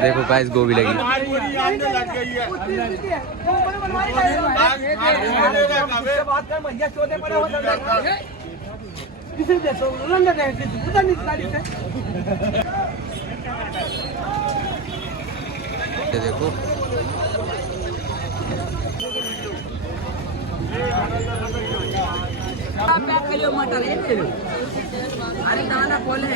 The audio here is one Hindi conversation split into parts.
देखो गाइस गोभी लगी। देखो मटर अरे दाना बोले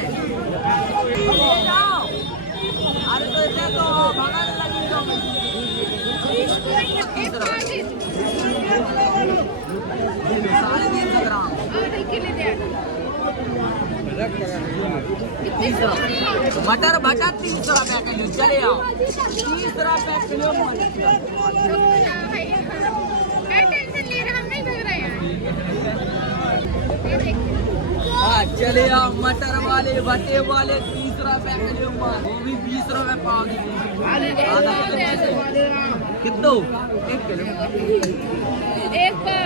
अरे तो इसे तो भगाने लगी मटर बचा 30 रुपया किलो चले आओ 30 रुपया किलो चले आओ मटर वाले भट्टे वाले 30 रुपया किलो वो भी 20 रुपए पाव कितना 1 किलो 1 पाव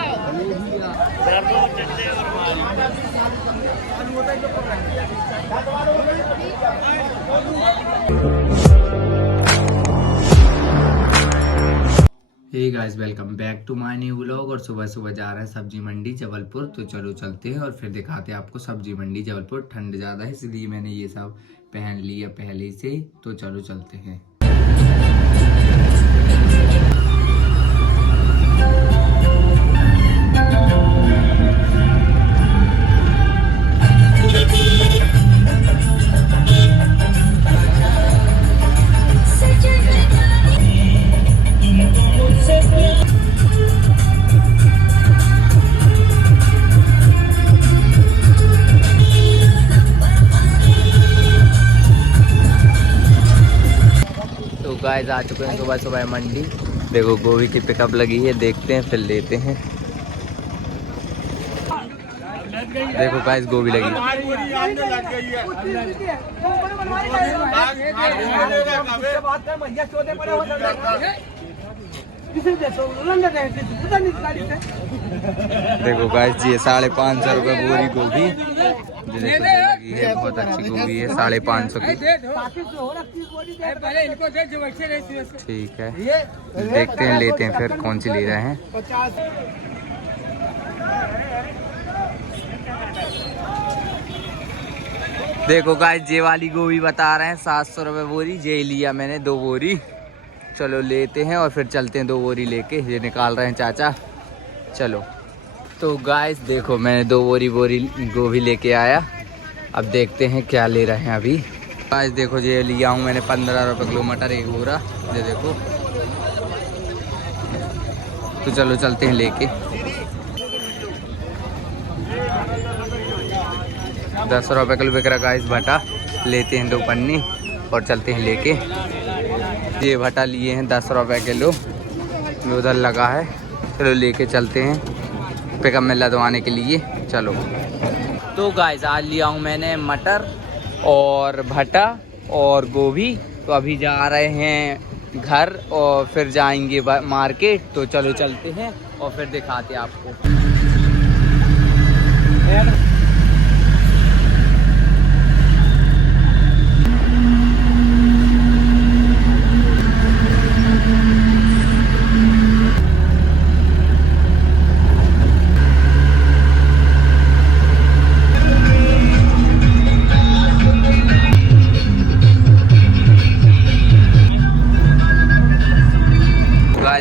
hey guys welcome back to my new vlog. और सुबह सुबह जा रहे हैं सब्जी मंडी जबलपुर। तो चलो चलते हैं और फिर दिखाते हैं आपको सब्जी मंडी जबलपुर। ठंड ज़्यादा है इसलिए मैंने ये सब पहन लिया पहले से। तो चलो चलते हैं। गाइस आ चुके हैं सुबह सुबह मंडी। देखो गोभी की पिकअप लगी है, देखते हैं फिर लेते हैं। देखो गाइस गोभी लगी। देखो गाइस जी 550 रुपये बोरी गोभी लगी है। बहुत अच्छी गोभी है 550 की। ठीक है देखते हैं लेते हैं फिर कौन सी ले रहे हैं। देखो गाइस ये वाली गोभी बता रहे हैं 700 रुपये बोरी। ये लिया मैंने 2 बोरी। चलो लेते हैं और फिर चलते हैं 2 बोरी लेके। ये निकाल रहे हैं चाचा। चलो तो गाइस देखो मैंने 2 बोरी गोभी लेके आया। अब देखते हैं क्या ले रहे हैं अभी। गाइस देखो ये लिया हूँ मैंने 15 रुपये किलो मटर 1 बोरा। ये देखो तो चलो चलते हैं लेके। 10 रुपये किलो बिक रहा गाइस भटा। लेते हैं 2 पन्नी और चलते हैं लेके। ये भटा लिए हैं 10 रुपये किलो, उधर लगा है। चलो लेके चलते हैं पिकअप में लदवाने के लिए। चलो तो गाइस आज लिया हूँ मैंने मटर और भटा और गोभी। तो अभी जा रहे हैं घर और फिर जाएंगे मार्केट। तो चलो चलते हैं और फिर दिखाते हैं आपको।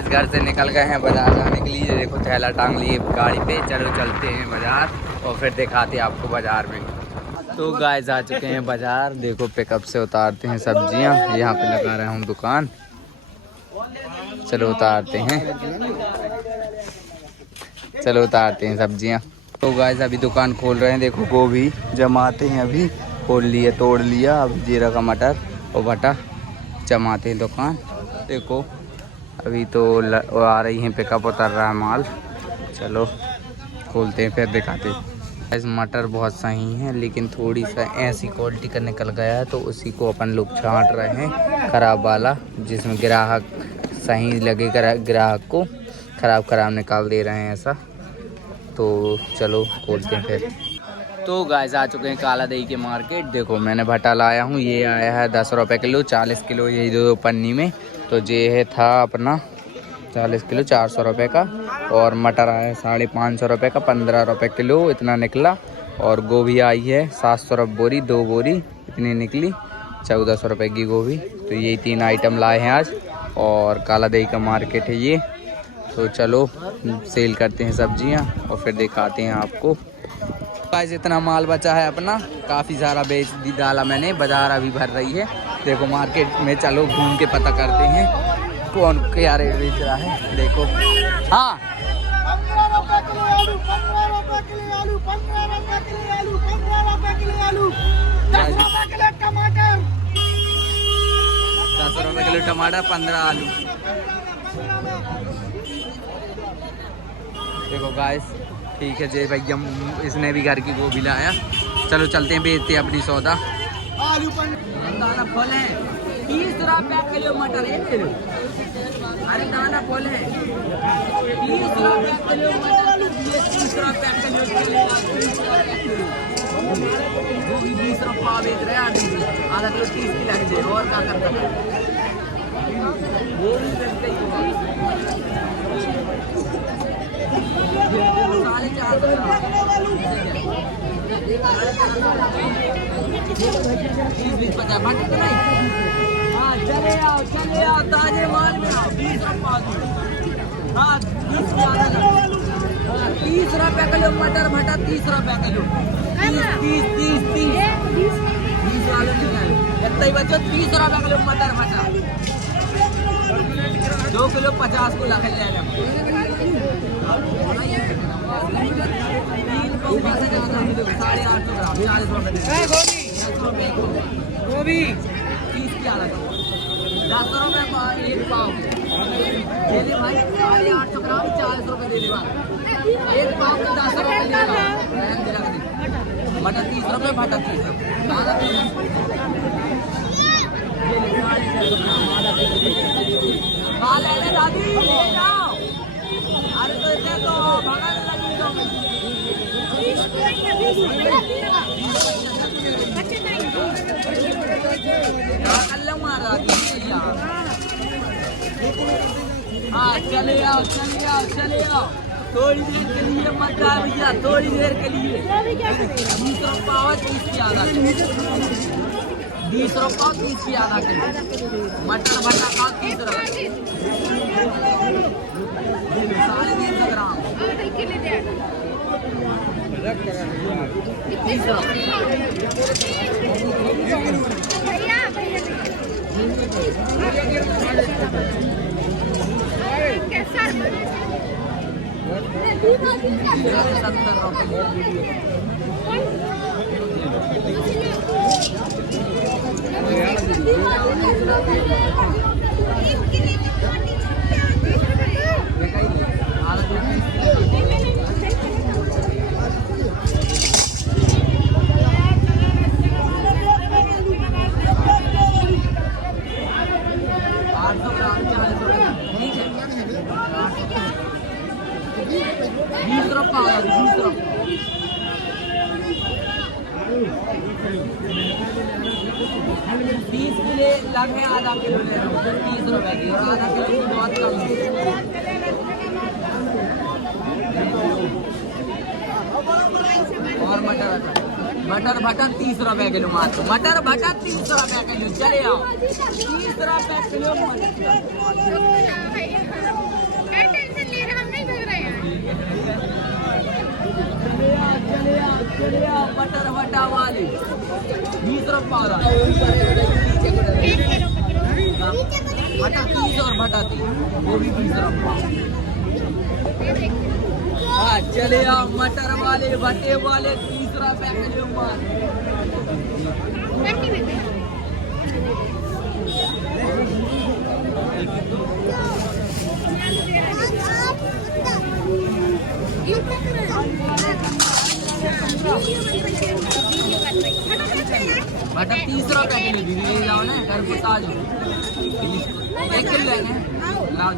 घर से निकल गए हैं बाजार जाने के लिए। देखो थैला टांग लिए गाड़ी पे। चलो चलते हैं बाजार और फिर दिखाते हैं आपको बाजार में। तो गाइस आ चुके हैं बाजार। देखो पिकअप से उतारते हैं सब्जियां। यहाँ पे लगा रहा हूँ दुकान। चलो उतारते हैं। चलो उतारते हैं सब्जियां। तो गाइस अभी दुकान खोल रहे हैं। देखो गोभी जमाते हैं। अभी खोल लिए तोड़ लिया। अब जीरा का मटर और भटा जमाते हैं दुकान। देखो अभी तो आ रही हैं पिकअप, उतर रहा है माल। चलो खोलते हैं फिर दिखाते हैं। इस मटर बहुत सही है लेकिन थोड़ी सा ऐसी क्वालिटी का निकल गया है तो उसी को अपन लोग छांट रहे हैं, ख़राब वाला, जिसमें ग्राहक सही लगे ग्राहक को ख़राब निकाल दे रहे हैं ऐसा। तो चलो खोलते हैं फिर। तो गाइस आ चुके हैं काला दही के मार्केट। देखो मैंने भट्टा लाया हूँ, ये आया है 10 रुपये किलो, 40 किलो ये दो पन्नी में। तो ये है था अपना 40 किलो 400 रुपये का। और मटर आया है 550 रुपये का, 15 रुपये किलो इतना निकला। और गोभी आई है 700 रुपये बोरी, 2 बोरी इतनी निकली, 1400 रुपये की गोभी। तो यही 3 आइटम लाए हैं आज। और काला दही का मार्केट है ये। तो चलो सेल करते हैं सब्जियां और फिर दिखाते हैं आपको। गाइस इतना माल बचा है अपना, काफ़ी सारा बेच दी डाला मैंने, बाजार अभी भर रही है। देखो मार्केट में चलो घूम के पता करते हैं कौन क्या रेट बेच रहा है। देखो हाँ 15 रुपये किलो आलू, 15 रुपये किलो आलू, 15 रुपये किलो आलू, 15 रुपये किलो आलू, 10 रुपये किलो टमाटर, 10 रुपये किलो टमाटर, 15 आलू। देखो गाइस ठीक है जय भैया, इसने भी घर की गोभी लाया। चलो चलते हैं बेचते हैं अपनी सौदा। आलू दाना फल है 30 रुपये किलो, मटर है किलो। अरे दाना फल है 30 रुपये किलो, मटर 30 रुपये किलो, गोभी 20 रुपये बेच रहे हैं आधा किलो 30 की लग जाए। और क्या करता है वो भी बेचते ही होगा। 450 हाँ चले आओ ताजे माल में आओ। 20 रुपये हाँ 30 रुपये किलो मटर भटा, 30 रुपये किलो, 20 वाले इतना ही बच्चों। 30 रुपये किलो मटर भटा, 2 किलो 50 को लगा लेना। 850 ग्राम 40 रुपये गोभी 30 की आधा, 10 रुपये 1 पाव दे दे भाई। 850 ग्राम 40 रुपये दे दे भाई। 1 पाव 10 रुपये दे दे। मटर 30 रुपये, भटा 30 रुपये, दादी ले जाओ। अरे तो इतने तो भगाने लगी तो हाँ चले आओ थोड़ी देर के लिए मत आ भैया, थोड़ी देर के लिए। 20 रुपये 30 की आधा किलो, 20 रुपये 30 की आधा किलो। मटर भटा का 30 रुपये, 350 ग्राम 30 किलो लगे, आधा किलो ले रहा हूँ 30 रुपए की, और आधा किलो की बहुत कम है। और मटर भटा 30 रुपए किलो मात्र, मटर भटा 30 रुपए किलो। चले आओ 30 रुपए किलो चले आओ मटर भटा वाले 20 रुपये भटा 30 और भटा 30 वो भी 20 रुपये। हाँ चले आओ मटर वाले भटे वाले 30 रुपये किलो माल। भटा 30 रुपये किलो भी ले जाओ ना, घर पे आ जाओ। 1 किलो लेंगे लाओ।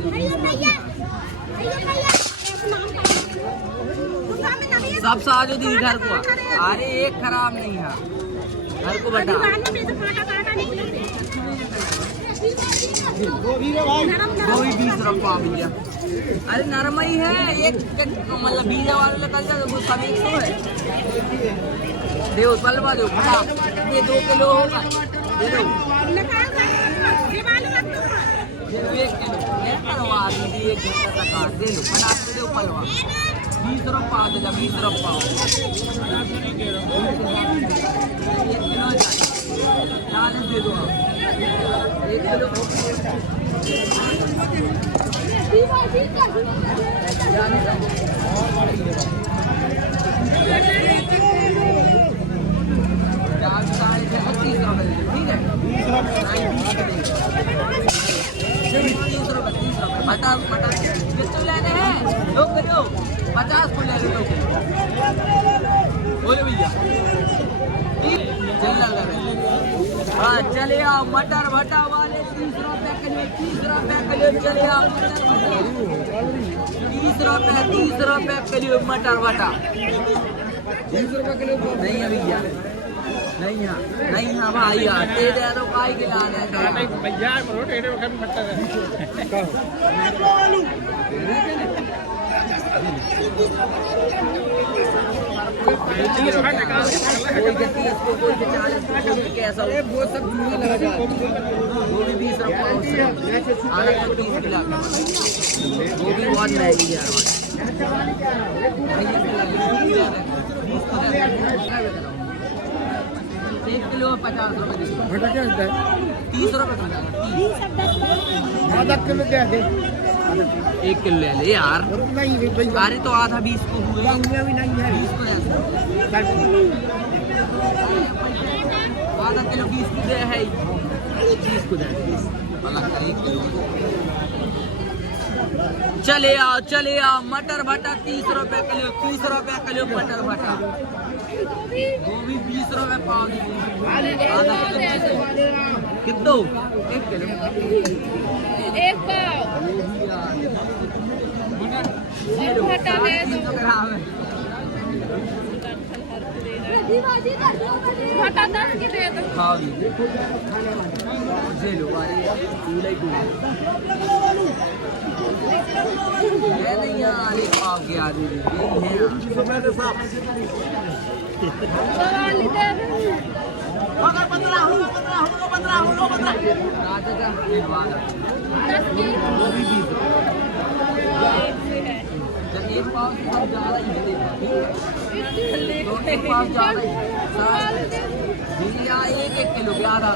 सब साजो दीदी घर को। अरे एक खराब नहीं है घर को बता। गोभी 20 रुपया भैया। अरे नरम ही है एक मतलब बीजा वाले निकल जाए वो सब 100 है। देखो पलवा दो ये 2 किलो होगा दे दो। 1 किलो करवा दीदी 1 घंटा तक काट दे लो बना के दो पलवा 20 रुपया दे जा 20 रुपया 40 दे दो 1 किलो। ठीक है मटर मटर कितने लेने हैं 2 किलो 50 को ले लो बोले भैया चल हाँ चले आओ मटर भटा वाले 30 रुपए किलो 30 रुपए किलो चले आओ 30 रुपए किलो मटर भटा 30 रुपए किलो नहीं है भैया नहीं है भाई यार तेरे तो काई के लाने भैया टेढ़े वक्त में फटता है कैसा वो सब वो भी 20 रुपया वो भी बहुत महंगी है 1 किलो 50 रुपए 30 रुपए आधा किलो क्या है 1 किलो ले ले यार। अरे तो आधा 20 को हुए 20 को आधा किलो 20 को दे है 20 को दे चले आओ मटर भटा 30 रुपए किलो 30 रुपए किलो मटर भटा गोभी 20 रुपए पाव कितना 1 किलो 1 पाव भटा दे दो भटा 10 के दे दो खाओ ले लो नहीं यार 1 पाव के आलू एक पाव ज्यादा ही भैया 1 किलो के आधा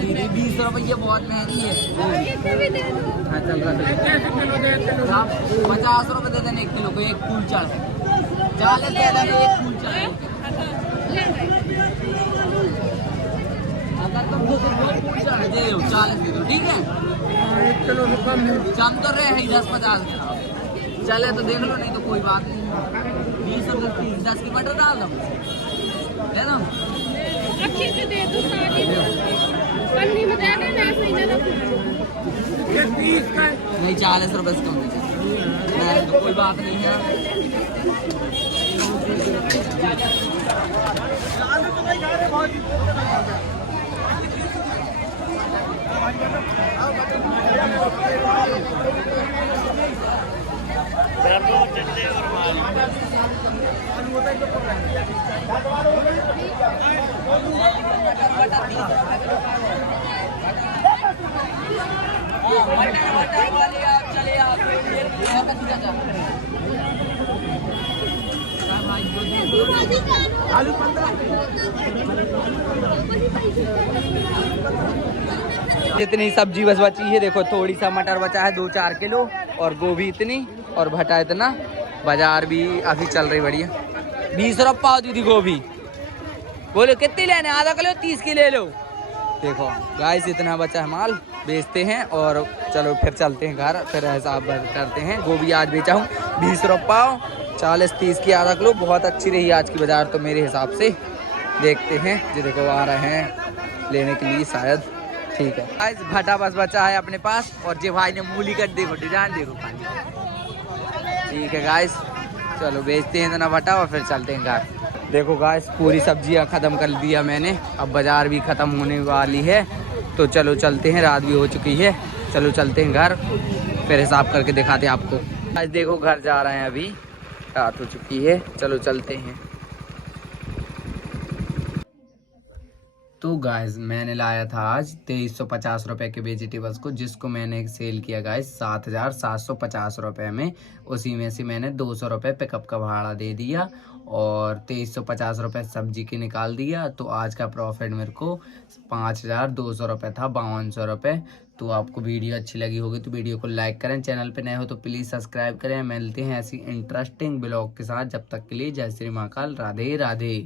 दीदी 20 रुपये बहुत महंगी है। हाँ चल रहा 50 रुपये दे देने 1 किलो को 1 फूल चढ़ 40 दे देने 1 फूल चढ़। अगर तुम 2 फूल चढ़ दे 40 दे दो ठीक है 1 किलो से कम है जम तो रहे हैं 10-50 चले तो देख लो नहीं तो कोई बात नहीं 20 रुपये 10 की मटर डाल दो है ना अच्छे से दे दो सारी पन्नी में दे देना ऐसे ही दे दो नहीं 40 रुपए से कम नहीं तो कोई बात नहीं है। चले आप आलू 15 जितनी सब्जी बस बची है देखो थोड़ी सा मटर बचा है 2-4 किलो और गोभी इतनी और भटा इतना। बाजार भी अभी चल रही बढ़िया 20 रुपये पाव दीदी गोभी बोलो कितनी लेने आधा किलो 30 की ले लो। देखो गाइस इतना बचा है माल बेचते हैं और चलो फिर चलते हैं घर फिर हिसाब करते हैं। गोभी आज बेचा हूँ 20 रुपये पाव 40-30 की आधा किलो बहुत अच्छी रही आज की बाजार तो मेरे हिसाब से। देखते हैं जो देखो आ रहे हैं लेने के लिए शायद ठीक है गाइस, भटा बस बचा है अपने पास और जे भाई ने मूली कट देखो, डिजाइन देखो खाली। ठीक है गाइस, चलो बेचते हैं इतना भटा और फिर चलते हैं घर। देखो गाइस, पूरी सब्जियां खत्म कर दिया मैंने, अब बाजार भी खत्म होने वाली है, तो चलो चलते हैं, रात भी हो चुकी है। चलो चलते हैं घर, फिर हिसाब करके दिखाते हैं आपको। आज देखो घर जा रहे हैं, अभी रात हो चुकी है, चलो चलते हैं। तो गाइस मैंने लाया था आज 2350 रुपये के वेजिटेबल्स को, जिसको मैंने सेल किया गाइस 7750 रुपये में। उसी में से मैंने 200 रुपये पिकअप का भाड़ा दे दिया और 2350 रुपये सब्जी के निकाल दिया। तो आज का प्रॉफिट मेरे को 5200 रुपये था, 5200 रुपये। तो आपको वीडियो अच्छी लगी होगी तो वीडियो को लाइक करें, चैनल पे नए हो तो प्लीज़ सब्सक्राइब करें। मिलते हैं ऐसी इंटरेस्टिंग ब्लॉग के साथ, जब तक के लिए जय श्री महाकाल, राधे राधे।